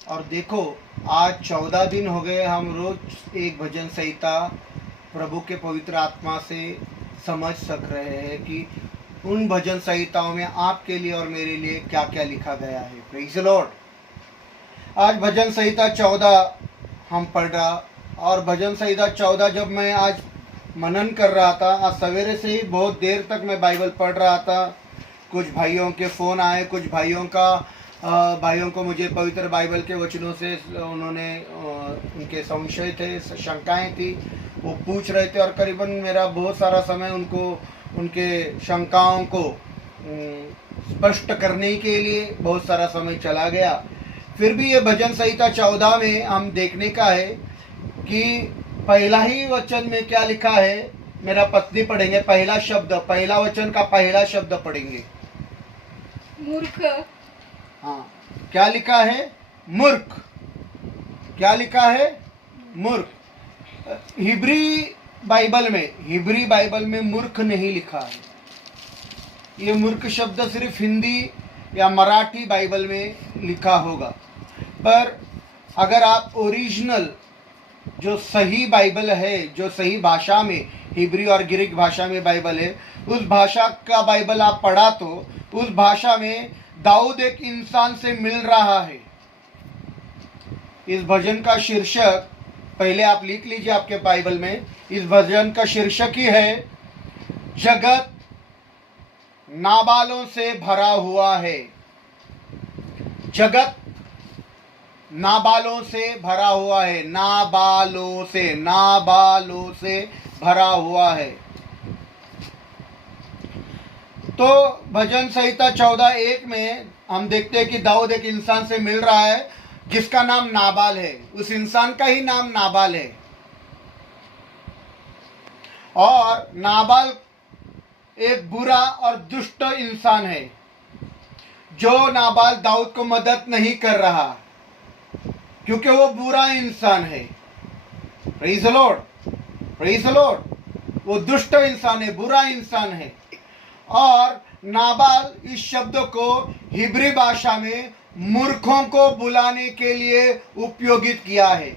और देखो, आज 14 दिन हो गए हम रोज एक भजन संहिता प्रभु के पवित्र आत्मा से समझ सक रहे हैं कि उन भजन संहिताओं में आपके लिए और मेरे लिए क्या क्या लिखा गया है। Praise the Lord. आज भजन संहिता 14 हम पढ़ रहा, और भजन संहिता 14 जब मैं आज मनन कर रहा था, आज सवेरे से ही बहुत देर तक मैं बाइबल पढ़ रहा था। कुछ भाइयों के फ़ोन आए, कुछ भाइयों को मुझे पवित्र बाइबल के वचनों से उन्होंने उनके संशय थे, शंकाएं थी, वो पूछ रहे थे, और करीबन मेरा बहुत सारा समय उनके शंकाओं को स्पष्ट करने के लिए बहुत सारा समय चला गया। फिर भी ये भजन संहिता 14 में हम देखने का है कि पहला ही वचन में क्या लिखा है। मेरा पत्नी पढ़ेंगे पहला शब्द, पहला वचन का पहला शब्द पढ़ेंगे। मूर्ख। हाँ, क्या लिखा है? मूर्ख। क्या लिखा है? मूर्ख। हिब्री बाइबल में मूर्ख नहीं लिखा है। ये मूर्ख शब्द सिर्फ हिंदी या मराठी बाइबल में लिखा होगा, पर अगर आप ओरिजिनल जो सही बाइबल है, जो सही भाषा में, हिब्री और ग्रीक भाषा में बाइबल है, उस भाषा का बाइबल आप पढ़ा तो उस भाषा में दाऊद एक इंसान से मिल रहा है। इस भजन का शीर्षक पहले आप लिख लीजिए आपके बाइबल में। इस भजन का शीर्षक ही है, जगत नाबालों से भरा हुआ है। जगत नाबालों से भरा हुआ है। नाबालों से भरा हुआ है। तो भजन संहिता 14:1 में हम देखते हैं कि दाऊद एक इंसान से मिल रहा है जिसका नाम नाबाल है। उस इंसान का ही नाम नाबाल है। और नाबाल एक बुरा और दुष्ट इंसान है, जो नाबाल दाऊद को मदद नहीं कर रहा क्योंकि वो बुरा इंसान है। Praise the Lord, praise the Lord. वो दुष्ट इंसान है, बुरा इंसान है। और नाबाल इस शब्द को हिब्री भाषा में मूर्खों को बुलाने के लिए उपयोगित किया है।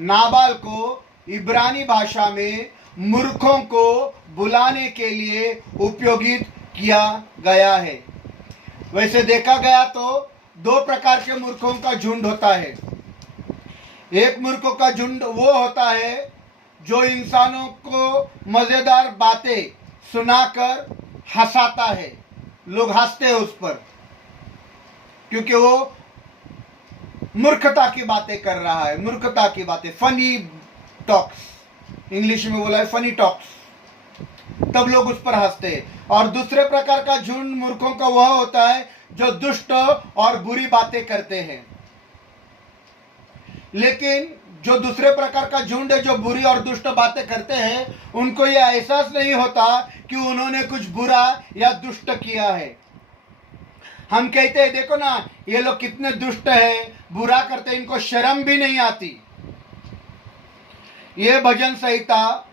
नाबाल को इब्रानी भाषा में मूर्खों को बुलाने के लिए उपयोगित किया गया है। वैसे देखा गया तो दो प्रकार के मूर्खों का झुंड होता है। एक मूर्खों का झुंड वो होता है जो इंसानों को मजेदार बातें सुनाकर हंसाता है। लोग हंसते हैं उस पर क्योंकि वो मूर्खता की बातें कर रहा है। मूर्खता की बातें, फनी टॉक्स, इंग्लिश में बोला है फनी टॉक्स, तब लोग उस पर हंसते हैं। और दूसरे प्रकार का झुंड मूर्खों का वह होता है जो दुष्ट और बुरी बातें करते हैं। लेकिन जो दूसरे प्रकार का झुंड है जो बुरी और दुष्ट बातें करते हैं, उनको यह एहसास नहीं होता कि उन्होंने कुछ बुरा या दुष्ट किया है। हम कहते हैं देखो ना, ये लोग कितने दुष्ट हैं, बुरा करते हैं, इनको शर्म भी नहीं आती। ये भजन संहिता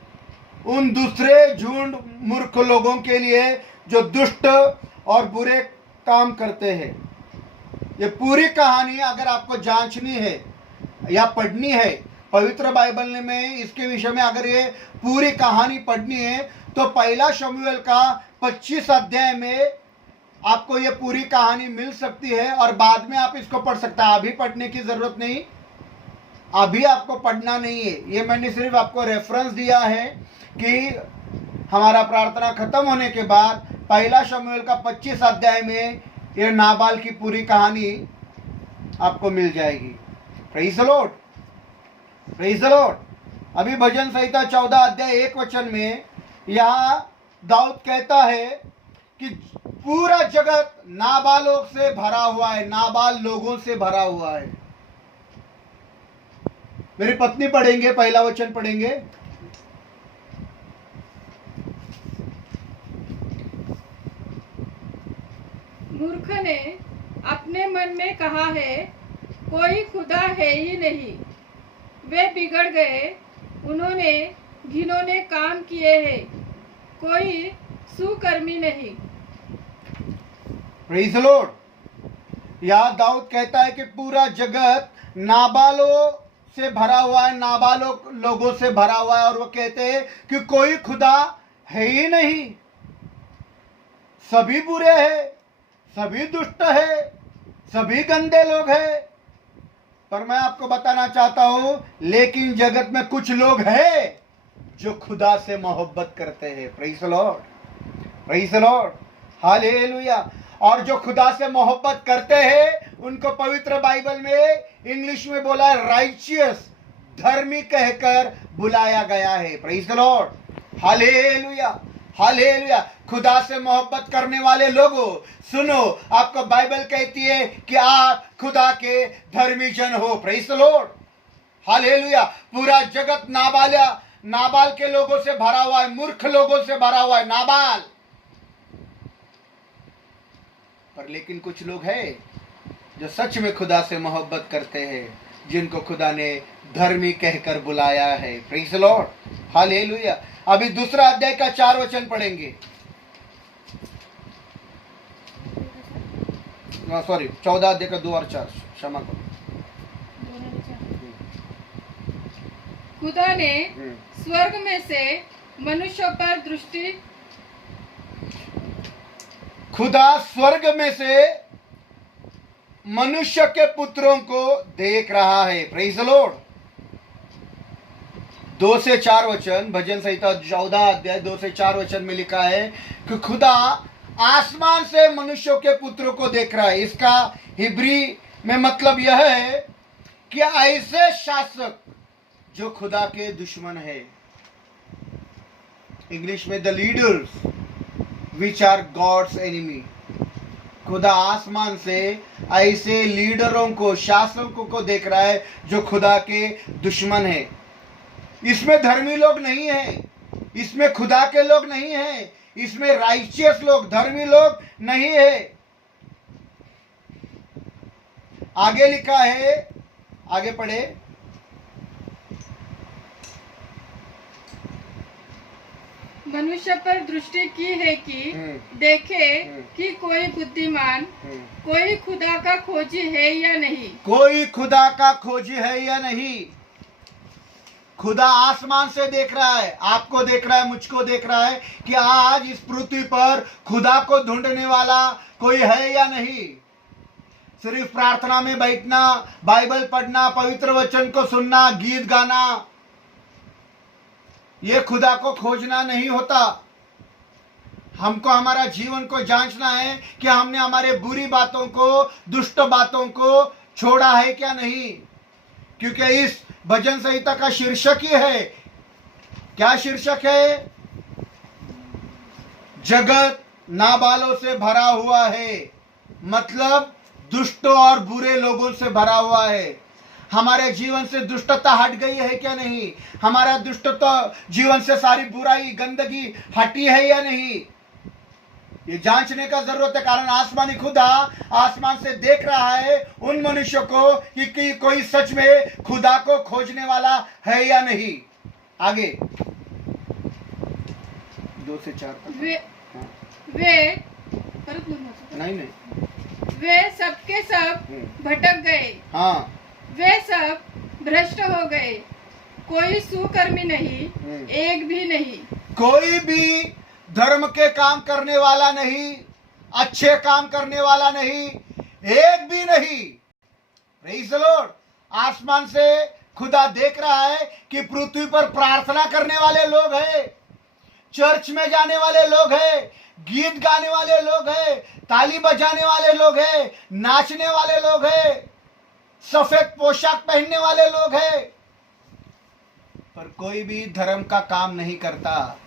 उन दूसरे झुंड मूर्ख लोगों के लिए जो दुष्ट और बुरे काम करते हैं। ये पूरी कहानी अगर आपको जांचनी है या पढ़नी है पवित्र बाइबल में, इसके विषय में अगर ये पूरी कहानी पढ़नी है तो पहला शमूएल का 25 अध्याय में आपको ये पूरी कहानी मिल सकती है, और बाद में आप इसको पढ़ सकते हैं। अभी पढ़ने की जरूरत नहीं, अभी आपको पढ़ना नहीं है। ये मैंने सिर्फ आपको रेफरेंस दिया है कि हमारा प्रार्थना खत्म होने के बाद पहला शमूएल का 25 अध्याय में ये नाबाल की पूरी कहानी आपको मिल जाएगी। Praise the Lord, praise the Lord. अभी भजन संहिता 14 अध्याय 1 वचन में यहाँ दाऊद कहता है कि पूरा जगत नाबालों से भरा हुआ है, नाबाल लोगों से भरा हुआ है। मेरी पत्नी पढ़ेंगे, पहला वचन पढ़ेंगे। मूर्ख ने अपने मन में कहा है, कोई खुदा है ही नहीं। वे बिगड़ गए, उन्होंने घिनौने काम किए हैं, कोई सुकर्मी नहीं। Praise the Lord. यहाँ दाऊद कहता है कि पूरा जगत नाबालों से भरा हुआ है, नाबालोग लोगों से भरा हुआ है, और वो कहते हैं कि कोई खुदा है ही नहीं, सभी बुरे हैं, सभी दुष्ट है, सभी गंदे लोग हैं। पर मैं आपको बताना चाहता हूं, लेकिन जगत में कुछ लोग हैं जो खुदा से मोहब्बत करते हैं। Praise the Lord, praise the Lord, hallelujah. और जो खुदा से मोहब्बत करते हैं उनको पवित्र बाइबल में इंग्लिश में बोला है राइचियस, धर्मी कहकर बुलाया गया है। Praise the Lord, hallelujah, hallelujah. खुदा से मोहब्बत करने वाले लोगों, सुनो, आपको बाइबल कहती है कि आप खुदा के धर्मी जन हो। Praise the Lord, hallelujah. पूरा जगत नाबाल के लोगों से भरा हुआ है, मूर्ख लोगों से भरा हुआ है, नाबाल। पर लेकिन कुछ लोग हैं जो सच में खुदा से मोहब्बत करते हैं, जिनको खुदा ने धर्मी कहकर बुलाया है। Praise the Lord, hallelujah. अभी दूसरा अध्याय का 4 वचन पढ़ेंगे, सॉरी 14 अध्याय का 2 और 4, क्षमा करो। खुदा ने स्वर्ग में से मनुष्यों पर दृष्टि, खुदा स्वर्ग में से मनुष्य के पुत्रों को देख रहा है। Praise the Lord. 2 से 4 वचन, भजन संहिता 14 अध्याय 2 से 4 वचन में लिखा है कि खुदा आसमान से मनुष्यों के पुत्रों को देख रहा है। इसका हिब्री में मतलब यह है कि ऐसे शासक जो खुदा के दुश्मन है, इंग्लिश में the leaders which are God's enemy. खुदा आसमान से ऐसे लीडरों को, शासकों को देख रहा है जो खुदा के दुश्मन है। इसमें धर्मी लोग नहीं हैं, इसमें खुदा के लोग नहीं हैं, इसमें राइचियस लोग, धर्मी लोग नहीं है। आगे लिखा है, आगे पढ़े, मनुष्य पर दृष्टि की है कि देखे कि कोई बुद्धिमान, कोई खुदा का खोजी है या नहीं। कोई खुदा का खोजी है या नहीं। खुदा आसमान से देख रहा है, आपको देख रहा है, मुझको देख रहा है कि आज इस पृथ्वी पर खुदा को ढूंढने वाला कोई है या नहीं। सिर्फ प्रार्थना में बैठना, बाइबल पढ़ना, पवित्र वचन को सुनना, गीत गाना, ये खुदा को खोजना नहीं होता। हमको हमारा जीवन को जांचना है कि हमने हमारे बुरी बातों को, दुष्ट बातों को छोड़ा है क्या नहीं। क्योंकि इस भजन संहिता का शीर्षक ही है, क्या शीर्षक है? जगत नाबालों से भरा हुआ है, मतलब दुष्टों और बुरे लोगों से भरा हुआ है। हमारे जीवन से दुष्टता हट गई है क्या नहीं? हमारा दुष्टता जीवन से सारी बुराई, गंदगी हटी है या नहीं? ये जांचने का जरूरत है, कारण आसमानी खुदा आसमान से देख रहा है उन मनुष्यों को कि कोई सच में खुदा को खोजने वाला है या नहीं। आगे 2 से 4 नहीं वे सबके सब भटक गए, हाँ, वे सब भ्रष्ट हो गए, कोई सुकर्मी नहीं, एक भी नहीं। कोई भी धर्म के काम करने वाला नहीं, अच्छे काम करने वाला नहीं, एक भी नहीं। Praise the Lord. आसमान से खुदा देख रहा है कि पृथ्वी पर प्रार्थना करने वाले लोग हैं, चर्च में जाने वाले लोग हैं, गीत गाने वाले लोग हैं, ताली बजाने वाले लोग हैं, नाचने वाले लोग हैं, सफेद पोशाक पहनने वाले लोग हैं, पर कोई भी धर्म का काम नहीं करता।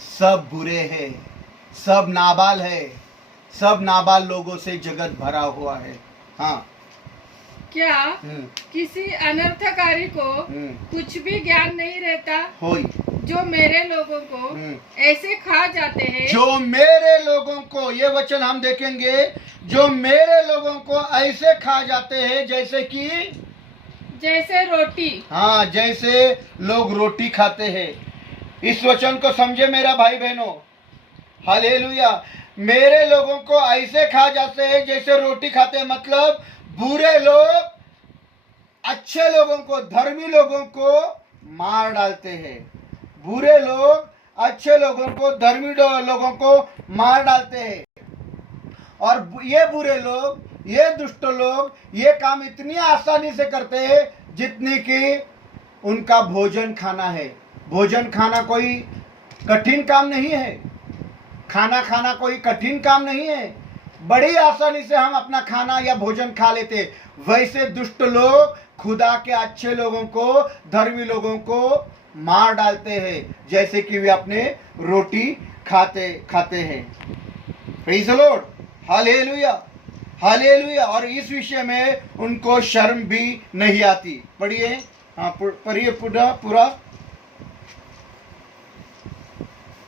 सब बुरे हैं, सब नाबाल है, सब नाबाल लोगों से जगत भरा हुआ है। हाँ, क्या किसी अनर्थकारी को कुछ भी ज्ञान नहीं रहता? होई जो मेरे लोगों को ऐसे खा जाते हैं, जो मेरे लोगों को, ये वचन हम देखेंगे, जो मेरे लोगों को ऐसे खा जाते हैं जैसे रोटी। हाँ, जैसे लोग रोटी खाते हैं। इस वचन को समझे मेरा भाई बहनों, हालेलुया। मेरे लोगों को ऐसे खा जाते हैं जैसे रोटी खाते हैं। मतलब बुरे लोग अच्छे लोगों को, धर्मी लोगों को मार डालते हैं। बुरे लोग अच्छे लोगों को, धर्मी लोगों को मार डालते हैं। और ये बुरे लोग, ये दुष्ट लोग ये काम इतनी आसानी से करते हैं जितनी कि उनका भोजन खाना है। भोजन खाना कोई कठिन काम नहीं है। खाना खाना कोई कठिन काम नहीं है। बड़ी आसानी से हम अपना खाना या भोजन खा लेते। वैसे दुष्ट लोग खुदा के अच्छे लोगों को, धर्मी लोगों को मार डालते हैं, जैसे कि वे अपने रोटी खाते हैं। Praise the Lord, hallelujah, hallelujah. और इस विषय में उनको शर्म भी नहीं आती। पढ़िए, हाँ पढ़िए पूरा।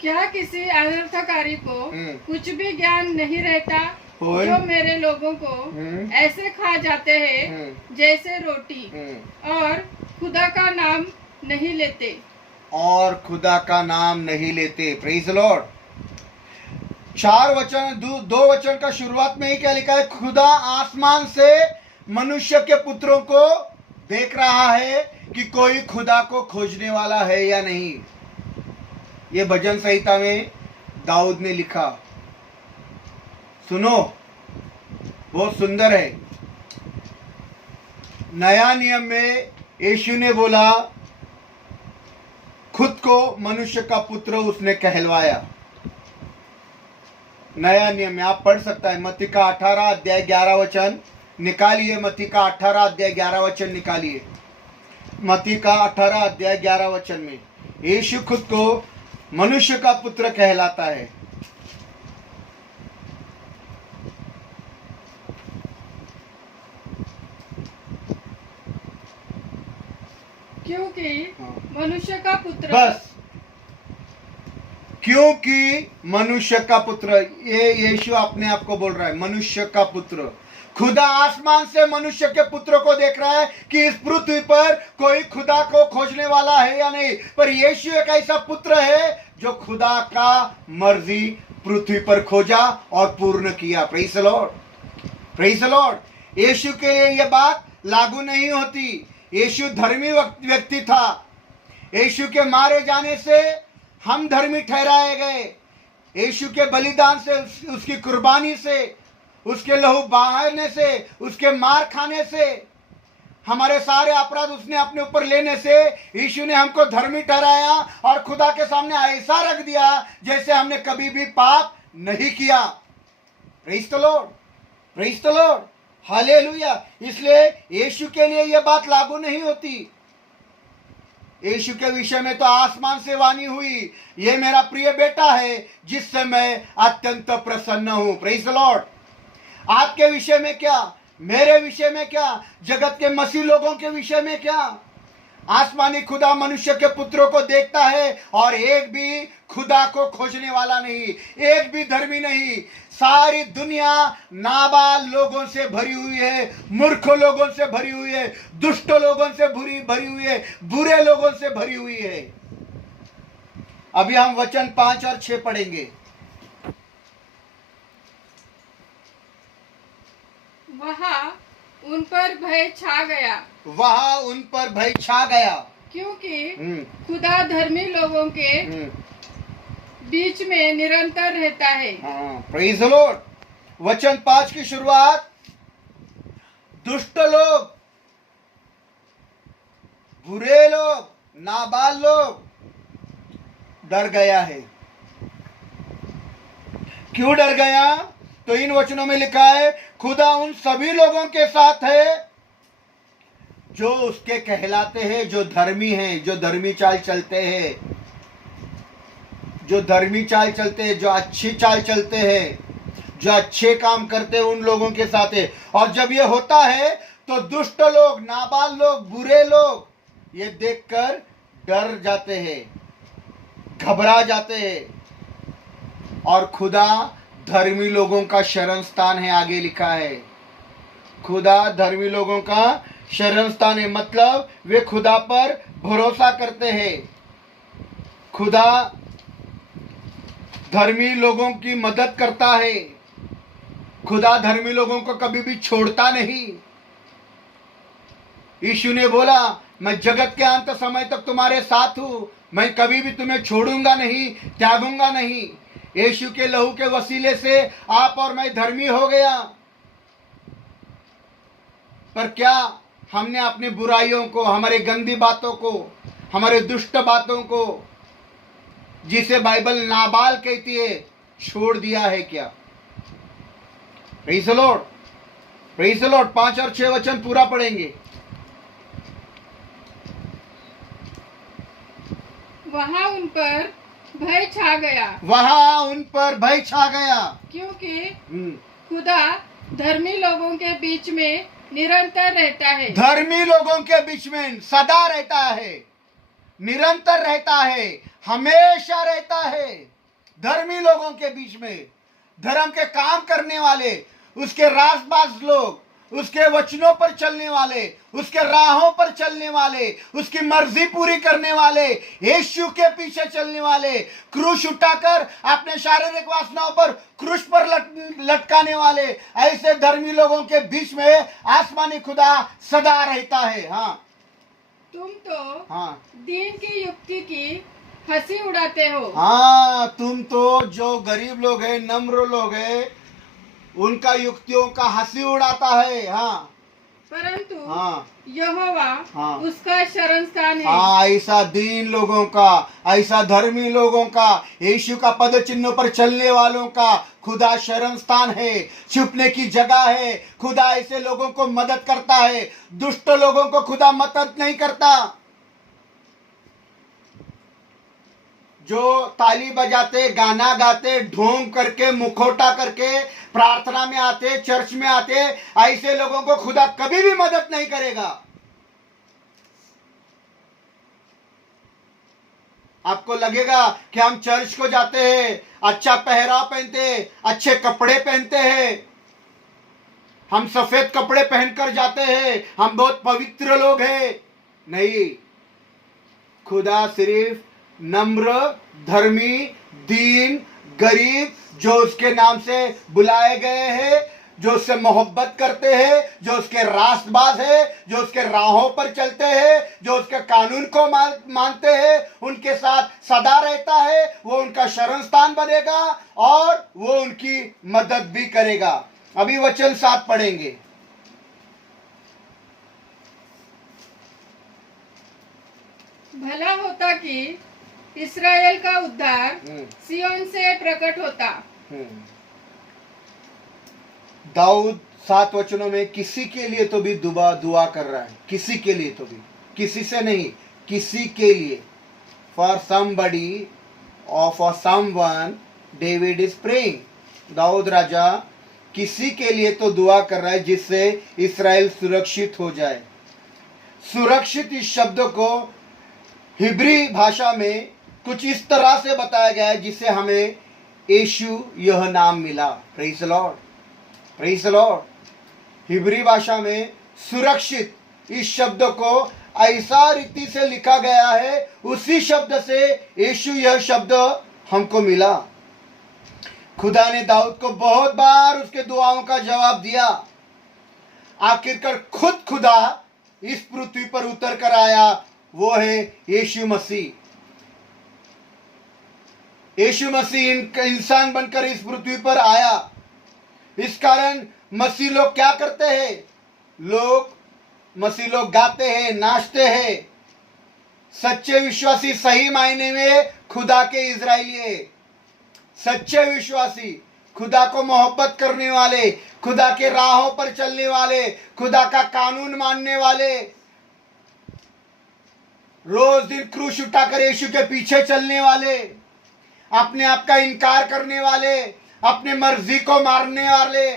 क्या किसी अनर्थकारी को कुछ भी ज्ञान नहीं रहता, जो मेरे लोगों को ऐसे खा जाते हैं जैसे रोटी, और खुदा का नाम नहीं लेते। और खुदा का नाम नहीं लेते। Praise the Lord. 4 वचन, 2 वचन का शुरुआत में ही क्या लिखा है? खुदा आसमान से मनुष्य के पुत्रों को देख रहा है कि कोई खुदा को खोजने वाला है या नहीं। ये भजन संहिता में दाऊद ने लिखा। सुनो, बहुत सुंदर है। नया नियम में यीशु ने बोला, खुद को मनुष्य का पुत्र उसने कहलवाया। नया नियम में आप पढ़ सकता है, मत्ती का 18 अध्याय 11 वचन निकालिए। मत्ती का 18 अध्याय 11 वचन निकालिए। मत्ती का 18 अध्याय 11 वचन में यीशु खुद को मनुष्य का पुत्र कहलाता है। क्योंकि मनुष्य का पुत्र, बस क्योंकि मनुष्य का पुत्र, ये यीशु अपने आप को बोल रहा है, मनुष्य का पुत्र। खुदा आसमान से मनुष्य के पुत्र को देख रहा है कि इस पृथ्वी पर कोई खुदा को खोजने वाला है या नहीं। पर यीशु एक ऐसा पुत्र है जो खुदा का मर्जी पृथ्वी पर खोजा और पूर्ण किया। Praise the Lord, praise the Lord. यीशु के लिए यह बात लागू नहीं होती। यीशु धर्मी व्यक्ति था। यीशु के मारे जाने से हम धर्मी ठहराए गए। यीशु के बलिदान से, उसकी कुर्बानी से, उसके लहू बहाने से, उसके मार खाने से, हमारे सारे अपराध उसने अपने ऊपर लेने से यीशु ने हमको धर्मी ठहराया और खुदा के सामने ऐसा रख दिया जैसे हमने कभी भी पाप नहीं किया। Praise the Lord, praise the Lord, hallelujah. इसलिए यीशु के लिए यह बात लागू नहीं होती। यीशु के विषय में तो आसमान से वाणी हुई, ये मेरा प्रिय बेटा है जिससे मैं अत्यंत प्रसन्न हूं। Praise the Lord. आपके विषय में क्या, मेरे विषय में क्या, जगत के मसीह लोगों के विषय में क्या? आसमानी खुदा मनुष्य के पुत्रों को देखता है और एक भी खुदा को खोजने वाला नहीं, एक भी धर्मी नहीं। सारी दुनिया नाबाल लोगों से भरी हुई है, मूर्ख लोगों से भरी हुई है, दुष्ट लोगों से भरी हुई है, बुरे लोगों से भरी हुई है। अभी हम वचन 5 और 6 पढ़ेंगे। वहाँ उन पर भय छा गया, वहां उन पर भय छा गया, क्योंकि खुदा धर्मी लोगों के बीच में निरंतर रहता है। Praise the Lord. वचन 5 की शुरुआत, दुष्ट लोग, बुरे लोग, नाबाल लोग डर गया है। क्यों डर गया? तो इन वचनों में लिखा है, खुदा उन सभी लोगों के साथ है जो उसके कहलाते हैं, जो धर्मी हैं, जो धर्मी चाल चलते हैं, जो धर्मी चाल चलते हैं, जो अच्छी चाल चलते हैं, जो अच्छे काम करते हैं, उन लोगों के साथ है। और जब ये होता है तो दुष्ट लोग, नाबाल लोग, बुरे लोग ये देखकर डर जाते हैं, घबरा जाते हैं। और खुदा धर्मी लोगों का शरण स्थान है। आगे लिखा है, खुदा धर्मी लोगों का शरण स्थान है, मतलब वे खुदा पर भरोसा करते हैं। खुदा धर्मी लोगों की मदद करता है। खुदा धर्मी लोगों को कभी भी छोड़ता नहीं। यीशु ने बोला, मैं जगत के अंत समय तक तुम्हारे साथ हूं, मैं कभी भी तुम्हें छोड़ूंगा नहीं, त्यागूंगा नहीं। यीशु के लहू के वसीले से आप और मैं धर्मी हो गया। पर क्या हमने अपनी बुराइयों को, हमारे गंदी बातों को, हमारे दुष्ट बातों को, जिसे बाइबल नाबाल कहती है, छोड़ दिया है क्या? Praise the Lord, praise the Lord. 5 और 6 वचन पूरा पढ़ेंगे। वहां उन पर भय छा गया, वहां उन पर भय छा गया, क्योंकि खुदा धर्मी लोगों के बीच में निरंतर रहता है। धर्मी लोगों के बीच में सदा रहता है, निरंतर रहता है, हमेशा रहता है। धर्मी लोगों के बीच में, धर्म के काम करने वाले, उसके रासबाज लोग, उसके वचनों पर चलने वाले, उसके राहों पर चलने वाले, उसकी मर्जी पूरी करने वाले, यीशु के पीछे चलने वाले, क्रूस उठाकर अपने शारीरिक वासनाओं पर क्रूस पर लटकाने वाले, ऐसे धर्मी लोगों के बीच में आसमानी खुदा सदा रहता है। हाँ, तुम तो हाँ, दीन की युक्ति की हंसी उड़ाते हो। हाँ, तुम तो जो गरीब लोग हैं, नम्र लोग हैं, उनका युक्तियों का हंसी उड़ाता है। हाँ, परंतु हाँ, यहोवा हाँ, उसका शरण स्थान है। हाँ, ऐसा दीन लोगों का, ऐसा धर्मी लोगों का, यीशु का पद चिन्ह पर चलने वालों का खुदा शरण स्थान है, छुपने की जगह है। खुदा ऐसे लोगों को मदद करता है, दुष्ट लोगों को खुदा मदद नहीं करता। जो ताली बजाते, गाना गाते, ढोंग करके, मुखौटा करके प्रार्थना में आते, चर्च में आते, ऐसे लोगों को खुदा कभी भी मदद नहीं करेगा। आपको लगेगा कि हम चर्च को जाते हैं, अच्छा पहराव पहनते, अच्छे कपड़े पहनते हैं, हम सफेद कपड़े पहनकर जाते हैं, हम बहुत पवित्र लोग हैं। नहीं, खुदा सिर्फ नम्र, धर्मी, दीन, गरीब, जो उसके नाम से बुलाए गए हैं, जो उससे मोहब्बत करते हैं, जो उसके रास्तबाज है, जो उसके राहों पर चलते हैं, जो उसके कानून को मानते हैं, उनके साथ सदा रहता है। वो उनका शरण स्थान बनेगा और वो उनकी मदद भी करेगा। अभी वचन 7 पढ़ेंगे। भला होता कि इस्राएल का उद्धार सियोन से प्रकट होता। दाऊद 7 वचनों में किसी के लिए तो भी दुआ कर रहा है, किसी के लिए तो भी, किसी से नहीं, किसी के लिए। फॉर समबडी और for someone David is praying. दाऊद राजा किसी के लिए तो दुआ कर रहा है जिससे इस्राएल सुरक्षित हो जाए। सुरक्षित इस शब्द को हिब्री भाषा में कुछ इस तरह से बताया गया है जिससे हमें यीशु यह नाम मिला। Praise the Lord, praise the Lord. Hebrew भाषा में सुरक्षित इस शब्द को ऐसा रीति से लिखा गया है, उसी शब्द से यीशु यह शब्द हमको मिला। खुदा ने दाऊद को बहुत बार उसके दुआओं का जवाब दिया। आखिरकार खुद खुदा इस पृथ्वी पर उतर कर आया, वो है यीशु मसीह। यीशु मसीह इंसान बनकर इस पृथ्वी पर आया। इस कारण मसीह लोग क्या करते हैं? मसीह लोग गाते हैं, नाचते हैं। सच्चे विश्वासी सही मायने में खुदा के इजरायली है। सच्चे विश्वासी, खुदा को मोहब्बत करने वाले, खुदा के राहों पर चलने वाले, खुदा का कानून मानने वाले, रोज दिन क्रूस उठाकर यीशु के पीछे चलने वाले, अपने आप का इनकार करने वाले, अपने मर्जी को मारने वाले,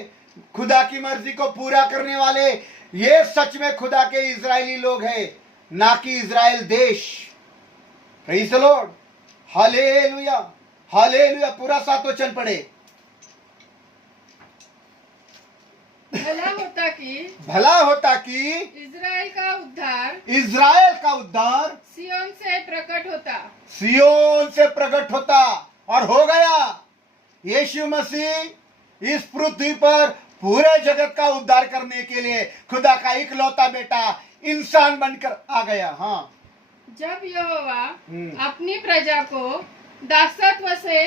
खुदा की मर्जी को पूरा करने वाले, ये सच में खुदा के इजरायली लोग हैं, ना कि इजराइल देश। Praise the Lord, hallelujah, hallelujah. पूरा 7 वचन पढ़े। भला होता कि इजराइल का उद्धार सियोन से प्रकट होता, सियोन से प्रकट होता। और हो गया। यीशु मसीह इस पृथ्वी पर पूरे जगत का उद्धार करने के लिए खुदा का इकलौता बेटा इंसान बनकर आ गया। हाँ, जब यहोवा अपनी प्रजा को दासत्व से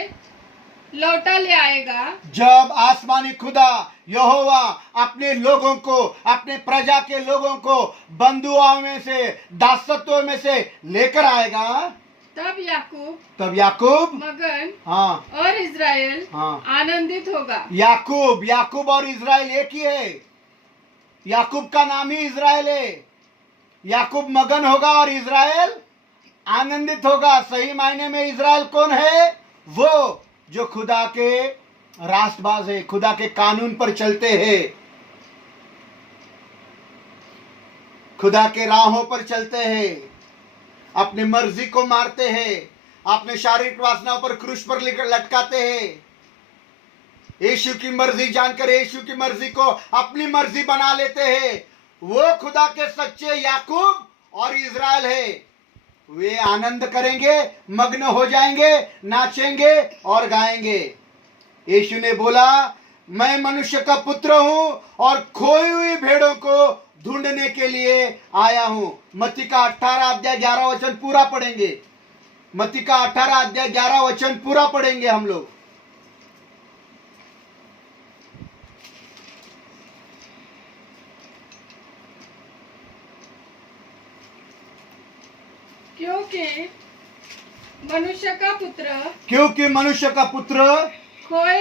लौटा ले आएगा, जब आसमानी खुदा यहोवा अपने लोगों को, अपने प्रजा के लोगों को बंधुआओं में से, दासत्व में से लेकर आएगा, तब याकूब मगन हाँ और इज़राइल हाँ आनंदित होगा। याकूब और इज़राइल एक ही है। याकूब का नाम ही इज़राइल है। याकूब मगन होगा और इज़राइल आनंदित होगा। सही मायने में इज़राइल कौन है? वो जो खुदा के रास्तबाज है, खुदा के कानून पर चलते हैं, खुदा के राहों पर चलते हैं, अपनी मर्जी को मारते हैं, अपने शारीरिक वासनाओं पर क्रूस पर लटकाते हैं, यीशु की मर्जी जानकर यीशु की मर्जी को अपनी मर्जी बना लेते हैं। वो खुदा के सच्चे याकूब और इज़राइल है। वे आनंद करेंगे, मग्न हो जाएंगे, नाचेंगे और गाएंगे। यीशु ने बोला, मैं मनुष्य का पुत्र हूं और खोई हुई भेड़ों को ढूंढने के लिए आया हूं। मत्ती का 18 अध्याय 11 वचन पूरा पढ़ेंगे। मत्ती का 18 अध्याय 11 वचन पूरा पढ़ेंगे हम लोग। क्योंकि मनुष्य का पुत्र खोए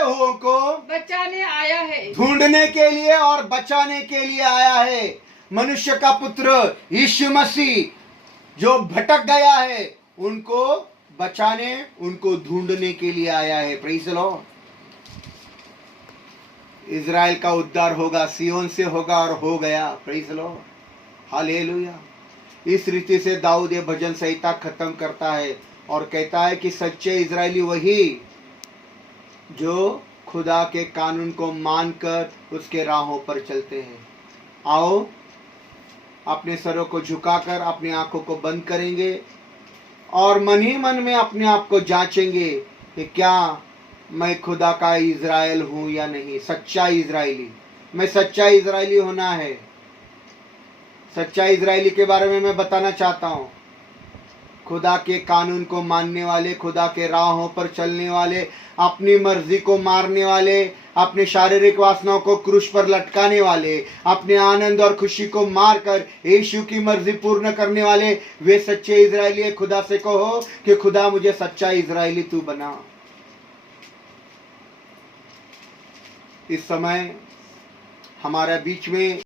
हुओं को बचाने आया है, ढूंढने के लिए और बचाने के लिए आया है। मनुष्य का पुत्र यीशु मसीह जो भटक गया है, उनको बचाने, उनको ढूंढने के लिए आया है। Praise the Lord. इज़राइल का उद्धार होगा, सियोन से होगा और हो गया। Praise the Lord, hallelujah. इस रीति से दाऊद ये भजन संहिता खत्म करता है और कहता है कि सच्चे इज़राइली वही जो खुदा के कानून को मानकर उसके राहों पर चलते हैं। आओ अपने सरों को झुकाकर अपनी आंखों को बंद करेंगे और मन ही मन में अपने आप को जांचेंगे कि क्या मैं खुदा का इज़राइल हूं या नहीं। सच्चा इज़राइली, मैं सच्चा इज़राइली होना है। सच्चा इज़राइली के बारे में मैं बताना चाहता हूं। खुदा के कानून को मानने वाले, खुदा के राहों पर चलने वाले, अपनी मर्जी को मारने वाले, अपने शारीरिक वासनाओं को क्रूस पर लटकाने वाले, अपने आनंद और खुशी को मारकर यीशु की मर्जी पूर्ण करने वाले, वे सच्चे इज़राइली है। खुदा से कहो कि खुदा मुझे सच्चा इज़राइली तू बना। इस समय हमारे बीच में